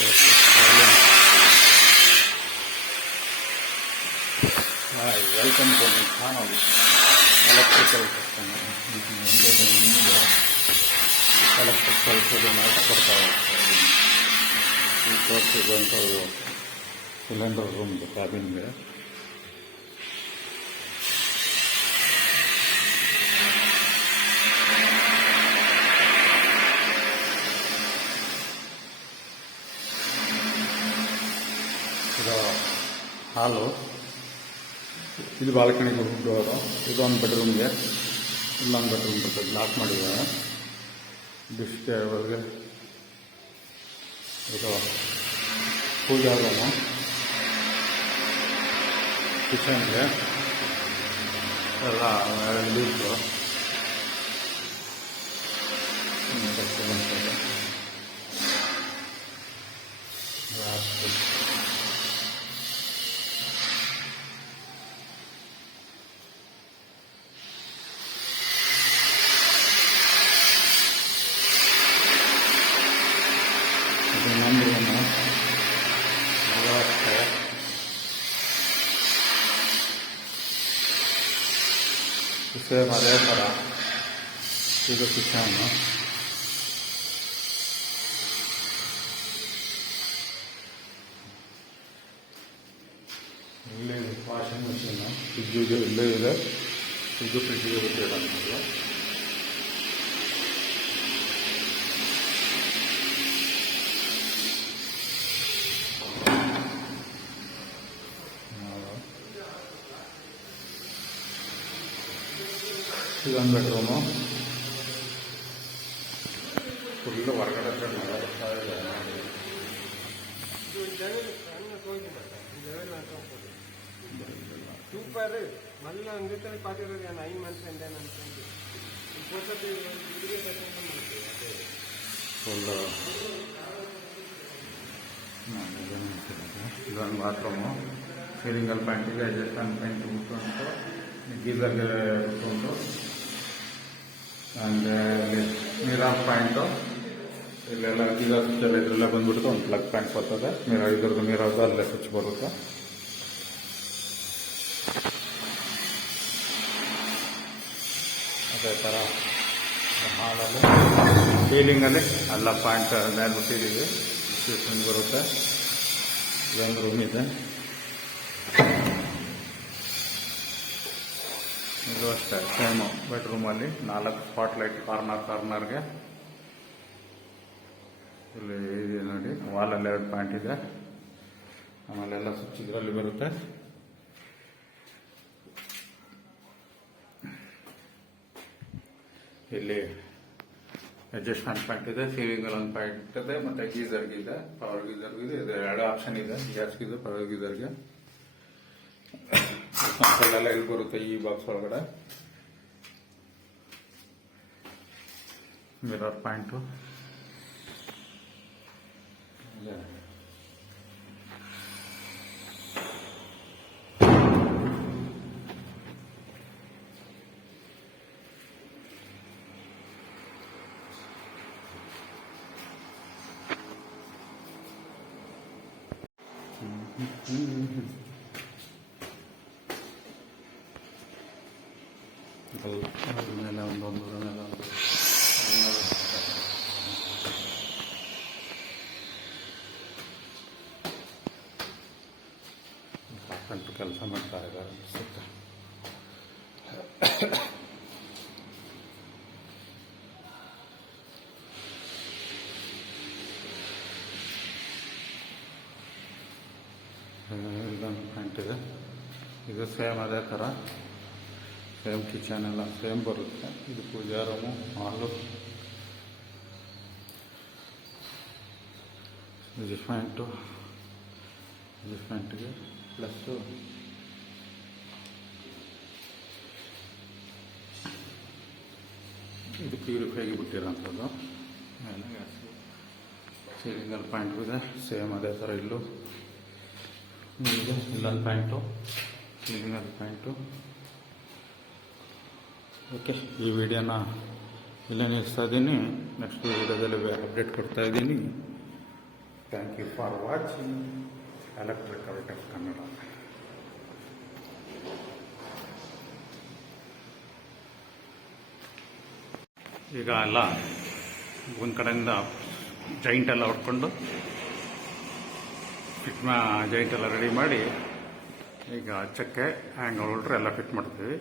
Hi, welcome to my channel, Electrical System. Electrical cylinder room, the cabin there. ಹಾಲು ಇದು ಬಾಲ್ಕನಿಗೆ door, ಇದೊಂದು ಬೆಡ್ರೂಮ್ಗೆ, ಇಲ್ಲೊಂದು bedroom ಬರ್ತದೆ, ಲಾಕ್ ಮಾಡಿದ್ದಾರೆ. ಡಿಸ್ಗೆ ಒಳಗೆ ಇದು ಪೂಜಾ ರೂಮು, ಕಿಚನ್ಗೆ ಎಲ್ಲ ಲೀಟು ಇನ್ನೊಂದು ರೂಮು ಸೇಮ್ ಅದೇ ಥರ. ಇದು ಕಿಚನ್ನು, ಇಲ್ಲಿ ವಾಷಿಂಗ್ ಮಿಷಿನ್ನು, ಫ್ರಿಜ್ಜಿಗೆ ಇಲ್ಲೇ ಇದೆ. ಇದು ಫ್ರಿಜ್ಜಿಗೆ ಬಿಟ್ಟಿರೋದು. ಇದೊಂದು ಬೆಡ್ರೂಮು, ಫುಲ್ಲು ಹೊರಗಡೆ ಬರ್ತಾ ಇದೆ. ಸೂಪರ್. ಮಲ್ಲ ಅಂದಿದ್ದಲ್ಲಿ ಪಾತಿರೋದು 9 ಮಂತ್ಸ್ ಅಂತ ಅನ್ಕೊಂಡು ಫುಲ್ಲು ಇದೊಂದು ಬಾತ್ರೂಮು. ಸೀಲಿಂಗಲ್ಲಿ ಪ್ಯಾಂಟಿಗೆ ಅಡ್ಜಸ್ಟ್ಮೆಂಟ್ ಪೇಂಟ್ ಉಂಟು, ಗೀಸರ್ಗೆ ಉಂಟು, ಆ್ಯಂಡ್ ಇಲ್ಲಿ ನೀರಾಫ್ ಪಾಯಿಂಟು. ಇಲ್ಲೆಲ್ಲ ಗೀಸರ್ ಸ್ವಿಚ್ ಎಲ್ಲ ಇದರೆಲ್ಲ ಬಂದ್ಬಿಟ್ಟು ಒಂದು ಪ್ಲಗ್ ಪಾಯಿಂಟ್ ಬರ್ತದೆ. ಇದ್ರದ್ದು ನೀರಾಫ್ದು ಅಲ್ಲೇ ಸ್ವಿಚ್ ಬರುತ್ತೆ. ಅದೇ ಥರ ಹಾಲಲ್ಲಿ ಸೀಲಿಂಗಲ್ಲಿ ಎಲ್ಲ ಪಾಯಿಂಟ್ ಮೇಲೆ ಬಿಟ್ಟಿದ್ದೀವಿ, ಸ್ವಿಚ್ ಬರುತ್ತೆ. ಇದೊಂದು ರೂಮ್ ಇದೆ. ಇದು ಅಷ್ಟೇ ಸೇಮು. ಬೆಡ್ರೂಮಲ್ಲಿ 4 ಸ್ಪಾಟ್ ಲೈಟ್ ಕಾರ್ನರ್ಗೆ. ಇಲ್ಲಿ ಇದೆ ನೋಡಿ, ವಾಲಲ್ಲಿ 2 ಪಾಯಿಂಟ್ ಇದೆ. ಆಮೇಲೆ ಎಲ್ಲ ಸ್ವಿಚ್ ಇದರಲ್ಲಿ ಬರುತ್ತೆ. ಇಲ್ಲಿ ಅಡ್ಜಸ್ಟ್ಮೆಂಟ್ ಪಾಯಿಂಟ್ ಇದೆ, ಸೀಲಿಂಗಲ್ಲಿ ಒಂದು ಪಾಯಿಂಟ್ ಇದೆ, ಮತ್ತು ಗೀಸರ್ಗಿದೆ, ಪವರ್ ಗೀಸರ್ಗಿದೆ. ಇದು 2 ಆಪ್ಷನ್ ಇದೆ, ಗ್ಯಾಸ್ಗಿದೆ, ಪವರ್ ಗೀಸರ್ಗೆ. ಎಲ್ಲ ಇಲ್ಲಿ ಬರುತ್ತೆ ಈ ಬಾಕ್ಸ್ ಒಳಗಡೆ. ಮಿರರ್ ಪಾಯಿಂಟು, ಮೇಲೆ ಒಂದೊಂದು ಸಾಕಂಟು ಕೆಲಸ ಮಾಡ್ತಾ ಇದ್ದಾರೆ ಅನಿಸುತ್ತೆ. ಇಲ್ಲೊಂದು ಪಾಯಿಂಟ್ ಇದೆ. ಇದು ಸೇಮ್ ಅದೇ ಥರ, ಸೇಮ್ ಕಿಚನ್ ಎಲ್ಲ ಸೇಮ್ ಬರುತ್ತೆ. ಇದು ಪೂಜಾ ರೂಮು, ಹಾಲು, ಅಡ್ಜಸ್ಟ್ಮೆಂಟ್ಗೆ ಪ್ಲಸ್ಸು ಇದು ಪ್ಯೂರಿಫೈಗೆ ಬಿಟ್ಟಿರೋಂಥದ್ದು. ಸೀಲಿಂಗಲ್ಲಿ ಪಾಯಿಂಟ್ ಇದೆ, ಸೇಮ್ ಅದೇ ಥರ ಇಲ್ಲೂ ಇದೆ. ಇಲ್ಲೊಂದು ಪಾಯಿಂಟು, ಸೀಲಿಂಗಲ್ಲಿ ಪಾಯಿಂಟು. ಓಕೆ, ಈ ವಿಡಿಯೋನ ಇಲ್ಲೇ ನಿಲ್ಲಿಸ್ತಾ ಇದ್ದೀನಿ. ನೆಕ್ಸ್ಟ್ ವಿಡಿಯೋದಲ್ಲಿ ಅಪ್ಡೇಟ್ ಕೊಡ್ತಾ ಇದ್ದೀನಿ. Thank you for watching electrical tech Kannada. ಈಗ ಎಲ್ಲ ಒಂದು ಕಡೆಯಿಂದ ಜೈಂಟ್ ಎಲ್ಲ ಹೊಡ್ಕೊಂಡು ಜೈಂಟ್ ಎಲ್ಲ ರೆಡಿ ಮಾಡಿ ಈಗ ಚಕ್ಕೆ ಹ್ಯಾಂಗ್ ಹೋಲ್ಡ್ರ್ ಎಲ್ಲ ಫಿಟ್ ಮಾಡ್ತೀವಿ.